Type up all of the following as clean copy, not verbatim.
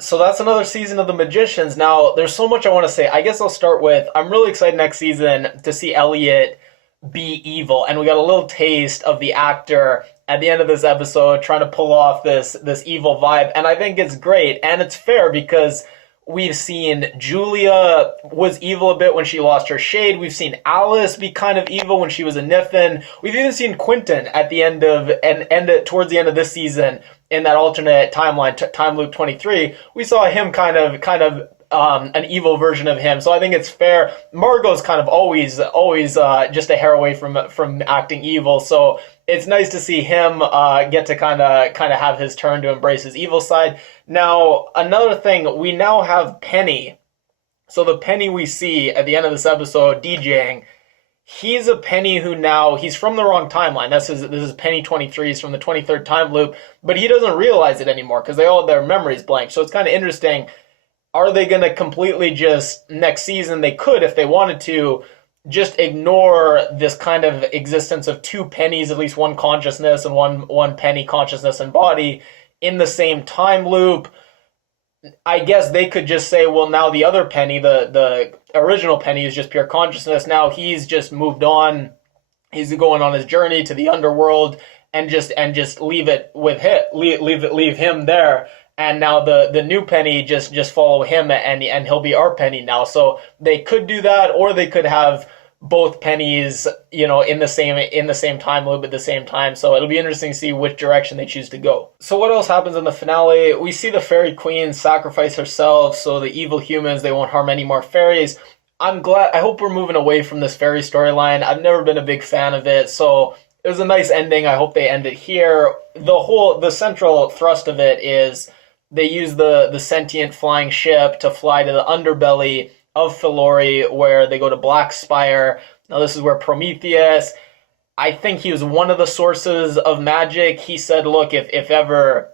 So that's another season of The Magicians. Now, there's so much I want to say. I guess I'll start with I'm really excited next season to see Eliot be evil, and we got a little taste of the actor at the end of this episode trying to pull off this evil vibe, and I think it's great and it's fair because we've seen Julia was evil a bit when she lost her shade. We've seen Alice be kind of evil when she was a niffin. We've even seen Quentin at the end of towards the end of this season in that alternate timeline, time loop 23. We saw him kind of an evil version of him. So I think it's fair. Margot's kind of always just a hair away from acting evil. So it's nice to see him get to kind of have his turn to embrace his evil side. Now, another thing, we now have Penny. So the Penny we see at the end of this episode DJing, he's a Penny who now, he's from the wrong timeline. This is Penny 23, he's from the 23rd time loop, but he doesn't realize it anymore because their memory's blank. So it's kind of interesting. Are they going to completely just, next season, they could, if they wanted to, just ignore this kind of existence of two pennies, at least one consciousness and one penny consciousness and body in the same time loop? I guess they could just say, well, now the other penny, the original penny is just pure consciousness. Now he's just moved on. He's going on his journey to the underworld and just leave it with him, leave him there. And now the new penny just follow him and he'll be our penny now. So they could do that, or they could have both pennies, in the same time loop at the same time. So it'll be interesting to see which direction they choose to go. So what else happens in the finale? We see the fairy queen sacrifice herself so the evil humans, they won't harm any more fairies. I'm glad. I hope we're moving away from this fairy storyline. I've never been a big fan of it, so it was a nice ending. I hope they end it here. The central thrust of it is they use the sentient flying ship to fly to the underbelly of Fillory, where they go to Black Spire. Now this is where Prometheus, I think he was one of the sources of magic. He said, look, if ever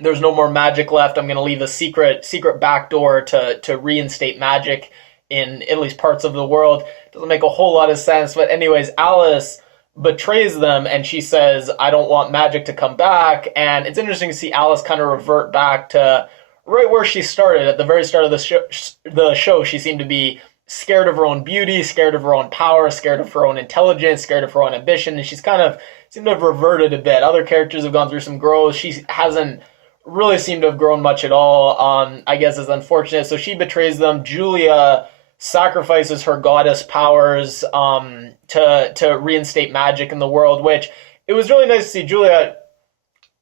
there's no more magic left, I'm going to leave a secret back door to reinstate magic in at least parts of the world. Doesn't make a whole lot of sense, but anyways, Alice betrays them and she says, I don't want magic to come back. And it's interesting to see Alice kind of revert back to right where she started at the very start of the show. She seemed to be scared of her own beauty, scared of her own power, scared of her own intelligence, scared of her own ambition, and she's kind of seemed to have reverted a bit. Other characters have gone through some growth. She hasn't really seemed to have grown much at all. I guess it's unfortunate. So she betrays them. Julia sacrifices her goddess powers to reinstate magic in the world, which it was really nice to see Julia.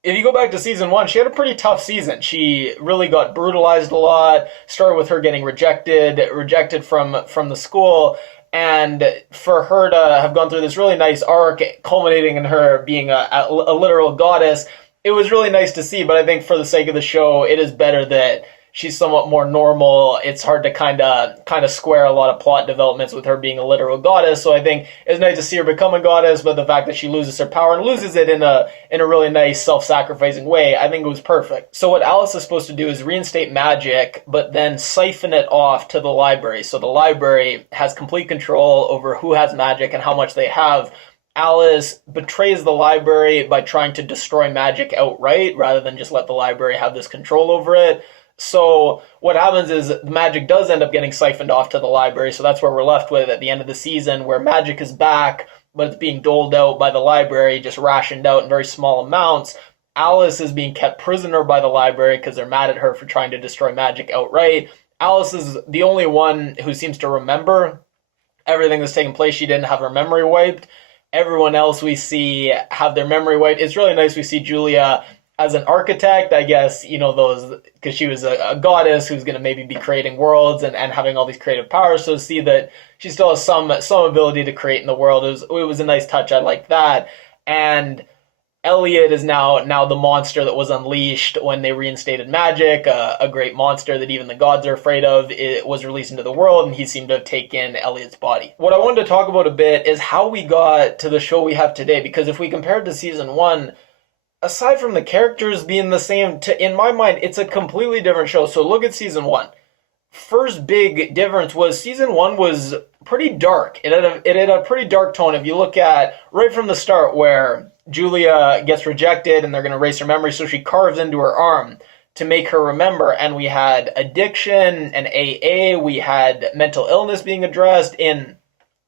If you go back to season 1, she had a pretty tough season. She really got brutalized a lot. Started with her getting rejected from the school, and for her to have gone through this really nice arc, culminating in her being a literal goddess, it was really nice to see. But I think for the sake of the show, it is better that she's somewhat more normal. It's hard to kind of square a lot of plot developments with her being a literal goddess. So I think it's nice to see her become a goddess, but the fact that she loses her power and loses it in a really nice self-sacrificing way, I think it was perfect. So what Alice is supposed to do is reinstate magic, but then siphon it off to the library. So the library has complete control over who has magic and how much they have. Alice betrays the library by trying to destroy magic outright rather than just let the library have this control over it. So what happens is the magic does end up getting siphoned off to the library, so that's where we're left with at the end of the season, where magic is back, but it's being doled out by the library, just rationed out in very small amounts. Alice is being kept prisoner by the library because they're mad at her for trying to destroy magic outright. Alice is the only one who seems to remember everything that's taken place. She didn't have her memory wiped. Everyone else we see have their memory wiped. It's really nice we see Julia as an architect, I guess, those, because she was a goddess who's going to maybe be creating worlds and having all these creative powers. So to see that she still has some ability to create in the world, it was a nice touch. I like that. And Eliot is now the monster that was unleashed when they reinstated magic, a great monster that even the gods are afraid of. It was released into the world, and he seemed to have taken Eliot's body. What I wanted to talk about a bit is how we got to the show we have today, because if we compare it to season 1, aside from the characters being the same, in my mind, it's a completely different show. So look at season 1. First big difference was season 1 was pretty dark. It had a pretty dark tone. If you look at right from the start, where Julia gets rejected and they're going to erase her memory, so she carves into her arm. to make her remember. And we had addiction and AA, we had mental illness being addressed in,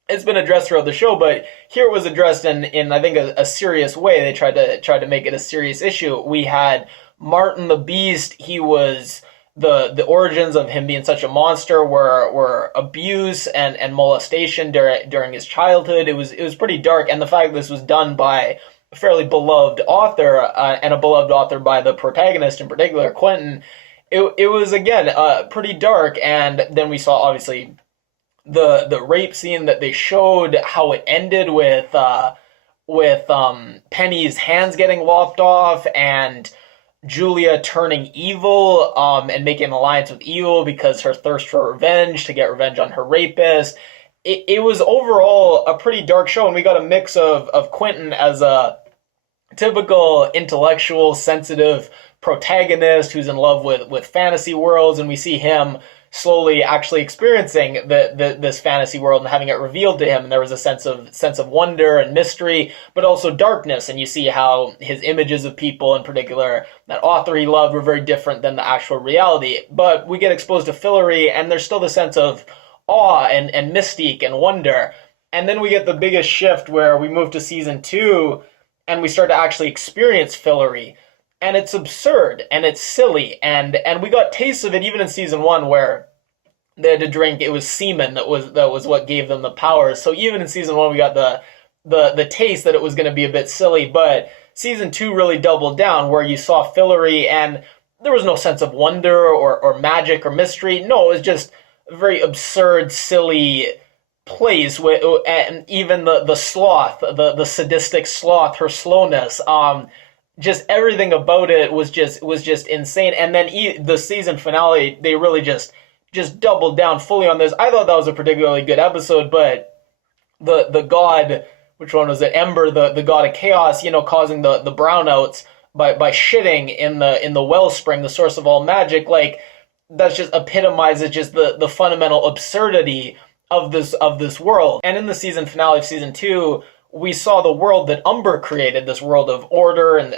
it's been addressed throughout the show, but here it was addressed in I think a serious way. They tried to make it a serious issue. We had Martin the Beast. He was the origins of him being such a monster were abuse and molestation during his childhood. It was pretty dark, and the fact that this was done by a fairly beloved author and a beloved author by the protagonist in particular, Quentin, it was again pretty dark. And then we saw obviously the rape scene that they showed, how it ended with Penny's hands getting lopped off and Julia turning evil and making an alliance with evil because her thirst for revenge, to get revenge on her rapist. It was overall a pretty dark show, and we got a mix of Quentin as a typical intellectual, sensitive protagonist who's in love with fantasy worlds, and we see him slowly actually experiencing this fantasy world and having it revealed to him. And there was a sense of wonder and mystery, but also darkness. And you see how his images of people, in particular that author he loved, were very different than the actual reality. But we get exposed to Fillory, and there's still the sense of awe and mystique and wonder. And then we get the biggest shift where we move to season 2 and we start to actually experience Fillory. And it's absurd, and it's silly, and we got tastes of it even in season 1, where they had to drink, it was semen that was what gave them the powers. So even in season 1, we got the taste that it was going to be a bit silly, but season 2 really doubled down, where you saw Fillory, and there was no sense of wonder or magic or mystery. No, it was just a very absurd, silly place, and even the sloth, the sadistic sloth, her slowness, just everything about it was just insane. And then the season finale, they really just doubled down fully on this. I thought that was a particularly good episode, but the god, which one was it? Ember, the god of chaos, causing the brownouts by shitting in the wellspring, the source of all magic. Like, that's just epitomizes just the fundamental absurdity of this world. And in the season finale of season 2, we saw the world that Umber created, this world of order and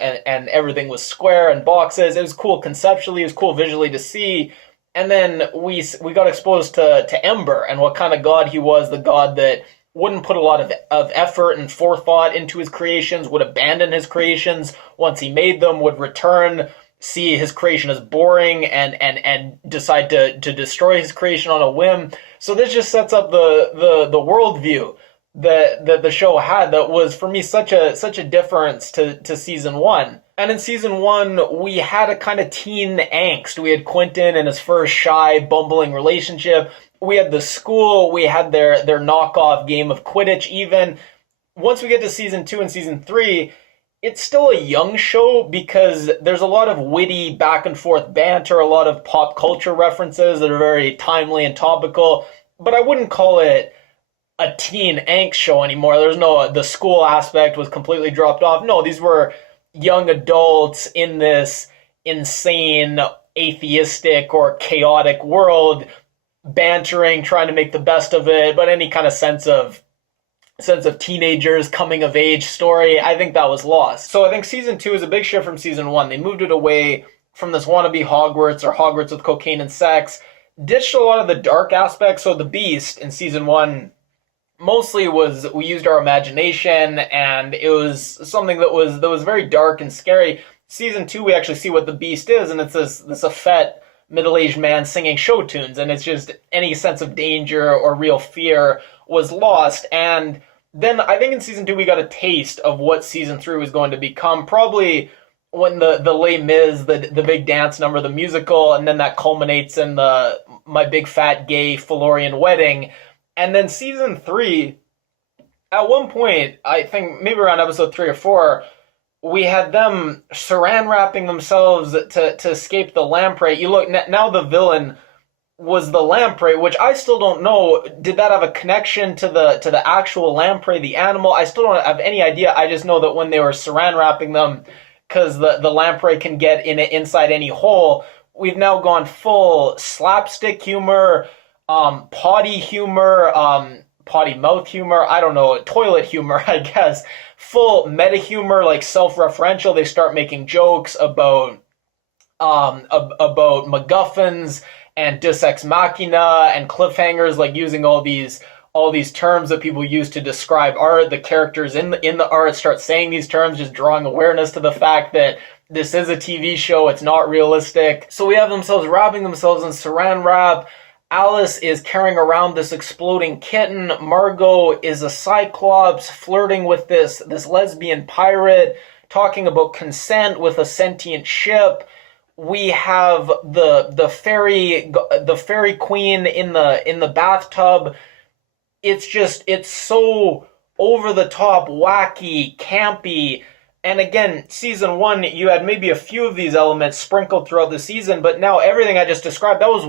everything was square and boxes. It was cool conceptually, it was cool visually to see. And then we got exposed to Ember and what kind of god he was, the god that wouldn't put a lot of effort and forethought into his creations, would abandon his creations once he made them, would return, see his creation as boring, and decide to destroy his creation on a whim. So this just sets up the worldview that the show had, that was for me such a difference to season 1. And in season 1, we had a kind of teen angst. We had Quentin and his first shy, bumbling relationship. We had the school. We had their knockoff game of Quidditch even. Once we get to season 2 and season 3, it's still a young show because there's a lot of witty back and forth banter, a lot of pop culture references that are very timely and topical. But I wouldn't call it a teen angst show anymore. There's the school aspect was completely dropped off. No, these were young adults in this insane, atheistic or chaotic world, bantering, trying to make the best of it, but any kind of sense of teenagers coming of age story, I think that was lost. So I think season 2 is a big shift from season 1. They moved it away from this wannabe Hogwarts or Hogwarts with cocaine and sex, ditched a lot of the dark aspects. So the Beast in season 1 mostly we used our imagination, and it was something that was very dark and scary. Season 2, we actually see what the Beast is, and it's this effete middle-aged man singing show tunes, and it's just any sense of danger or real fear was lost. And then I think in season 2 we got a taste of what season 3 was going to become, probably when the Les Mis, the big dance number, the musical, and then that culminates in the My Big Fat Gay Fillorian Wedding. And then season 3, at one point, I think maybe around episode 3 or 4, we had them saran wrapping themselves to escape the lamprey. You look, now the villain was the lamprey, which I still don't know. Did that have a connection to the actual lamprey, the animal? I still don't have any idea. I just know that when they were saran wrapping them, because the lamprey can get inside any hole, we've now gone full slapstick humor, potty humor, potty mouth humor, I don't know, toilet humor, I guess, full meta humor, like self-referential. They start making jokes about about MacGuffins and Deus Ex Machina and cliffhangers, like using all these terms that people use to describe art. The characters in the art start saying these terms, just drawing awareness to the fact that this is a TV show, it's not realistic. So we have themselves wrapping themselves in saran wrap. Alice is carrying around this exploding kitten. Margot is a cyclops flirting with this lesbian pirate, talking about consent with a sentient ship. We have the fairy queen in the bathtub. It's so over the top, wacky, campy. And again, season 1, you had maybe a few of these elements sprinkled throughout the season, but now everything I just described, that was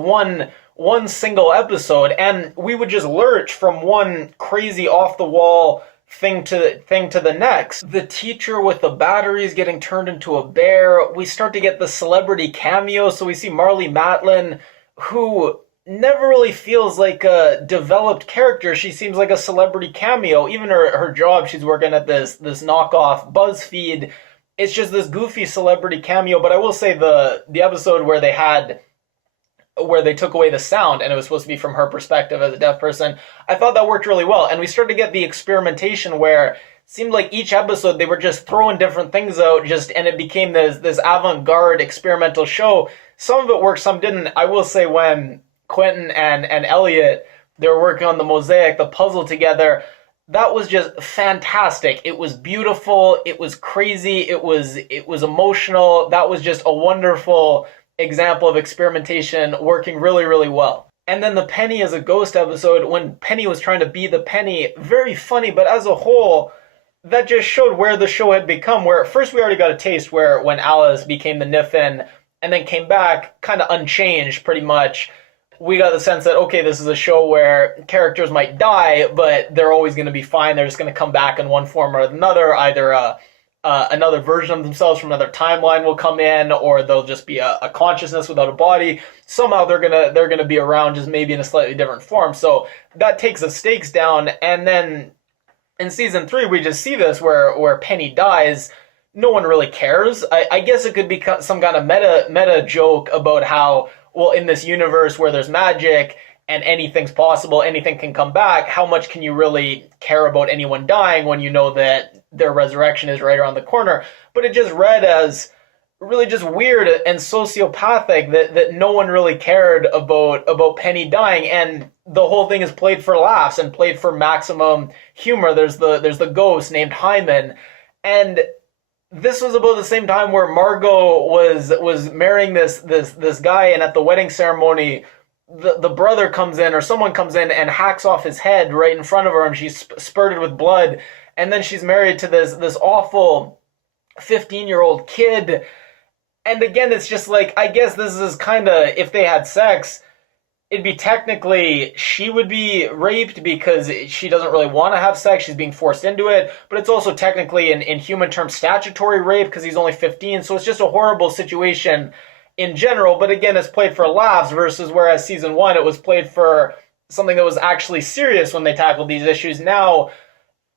one single episode, and we would just lurch from one crazy off the wall thing to the next. The teacher with the batteries getting turned into a bear. We start to get the celebrity cameo, so we see Marlee Matlin, who never really feels like a developed character. She seems like a celebrity cameo. Even her job, she's working at this knockoff BuzzFeed. It's just this goofy celebrity cameo. But I will say the episode where they took away the sound and it was supposed to be from her perspective as a deaf person, I thought that worked really well. And we started to get the experimentation where it seemed like each episode they were just throwing different things out, and it became this avant-garde experimental show. Some of it worked, some didn't. I will say when Quentin and Eliot, they were working on the mosaic, the puzzle together, that was just fantastic. It was beautiful, it was crazy, it was emotional. That was just a wonderful example of experimentation working really, really well. And then the Penny as a ghost episode, when Penny was trying to be the Penny, very funny, but as a whole, that just showed where the show had become, where at first we already got a taste where when Alice became the Niffin and then came back kind of unchanged pretty much, we got the sense that, okay, this is a show where characters might die, but they're always going to be fine. They're just going to come back in one form or another. Either another version of themselves from another timeline will come in, or they'll just be a consciousness without a body. Somehow they're gonna be around, just maybe in a slightly different form. So that takes the stakes down. And then in season 3, we just see this where Penny dies. No one really cares. I guess it could be some kind of meta joke about how, well, in this universe where there's magic and anything's possible, anything can come back, how much can you really care about anyone dying when you know that their resurrection is right around the corner? But it just read as really just weird and sociopathic that no one really cared about Penny dying, and the whole thing is played for laughs and played for maximum humor. There's the ghost named Hyman, and this was about the same time where Margot was marrying this guy, and at the wedding ceremony, the brother comes in, or someone comes in and hacks off his head right in front of her, and she's spurted with blood. And then she's married to this awful 15-year-old kid. And again, it's just like, I guess this is kind of, if they had sex, it'd be technically, she would be raped because she doesn't really want to have sex. She's being forced into it. But it's also technically, in human terms, statutory rape because he's only 15. So it's just a horrible situation in general. But again, it's played for laughs, versus whereas season 1, it was played for something that was actually serious when they tackled these issues. Now,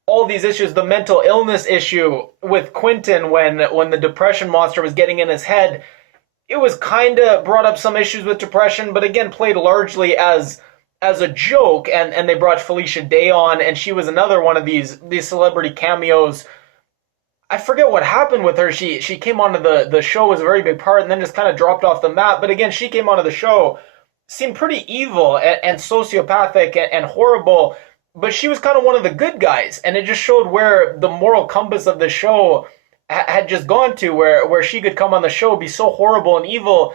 all these issues, the mental illness issue with Quentin when the depression monster was getting in his head, it was kind of brought up some issues with depression, but again, played largely as a joke. And they brought Felicia Day on, and she was another one of these celebrity cameos. I forget what happened with her. She came onto the show as a very big part and then just kind of dropped off the map. But again, she came onto the show, seemed pretty evil and sociopathic and horrible, but she was kind of one of the good guys. And it just showed where the moral compass of the show had just gone to, where she could come on the show, be so horrible and evil,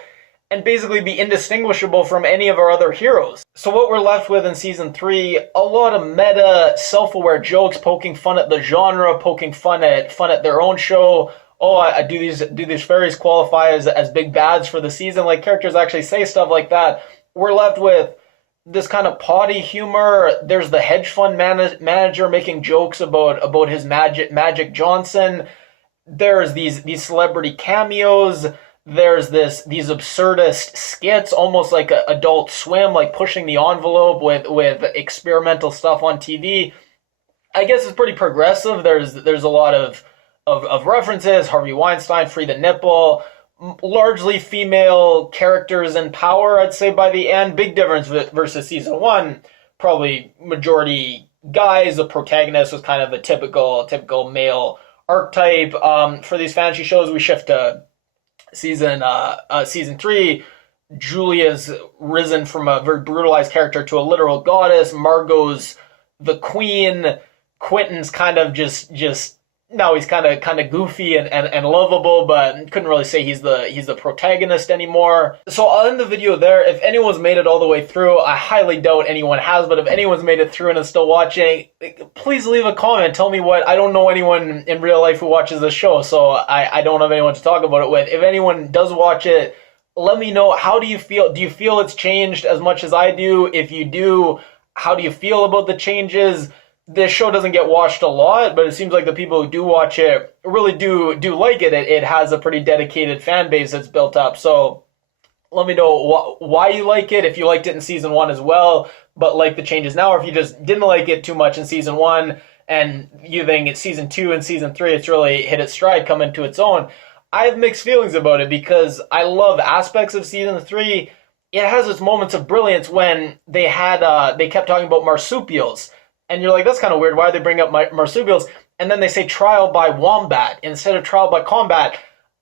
and basically be indistinguishable from any of our other heroes. So what we're left with in season 3, a lot of meta, self-aware jokes, poking fun at the genre, poking fun at their own show. Oh, do these fairies qualify as big bads for the season? Like, characters actually say stuff like that. We're left with this kind of potty humor. There's the hedge fund manager making jokes about his Magic Johnson. There's these celebrity cameos. There's these absurdist skits, almost like Adult Swim, like pushing the envelope with experimental stuff on TV. I guess it's pretty progressive. There's a lot of references. Harvey Weinstein, Free the Nipple. largely female characters in power, I'd say, by the end. Big difference versus season one. Probably majority guys. The protagonist was kind of a typical male archetype. For these fantasy shows, we shift to season three. Julia's risen from a very brutalized character to a literal goddess. Margot's the queen. Quentin's kind of just now he's kind of goofy and lovable, but couldn't really say he's the protagonist anymore. So I'll end the video there. If anyone's made it all the way through, I highly doubt anyone has, but if anyone's made it through and is still watching, please leave a comment. Tell me what. I don't know anyone in real life who watches this show, so I don't have anyone to talk about it with. If anyone does watch it, let me know. How do you feel? Do you feel it's changed as much as I do? If you do, how do you feel about the changes? This show doesn't get watched a lot, but it seems like the people who do watch it really do like it. It has a pretty dedicated fan base that's built up. So let me know why you like it, if you liked it in season one as well, but like the changes now, or if you just didn't like it too much in season one and you think it's season two and season three, it's really hit its stride, come into its own. I have mixed feelings about it because I love aspects of season three. It has its moments of brilliance when they kept talking about marsupials. And you're like, that's kind of weird. Why do they bring up marsupials? And then they say trial by wombat instead of trial by combat.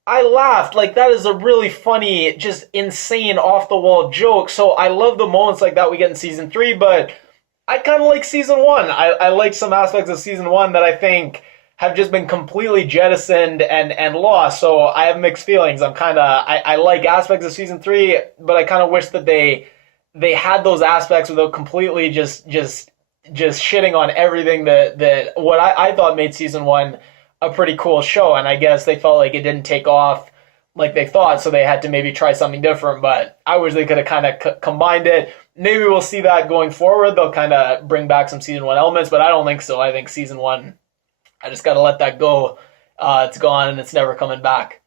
I laughed. Like, that is a really funny, just insane, off-the-wall joke. So I love the moments like that we get in season three, but I kind of like season one. I like some aspects of season one that I think have just been completely jettisoned and lost. So I have mixed feelings. I like aspects of season three, but I kind of wish that they had those aspects without completely just shitting on everything that what I thought made season one a pretty cool show. And I guess they felt like it didn't take off like they thought, so they had to maybe try something different. But I wish they could have kind of combined it. Maybe we'll see that going forward. They'll kind of bring back some season one elements, but I don't think so. I think season one, I just got to let that go. It's gone and it's never coming back.